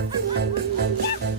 Yeah.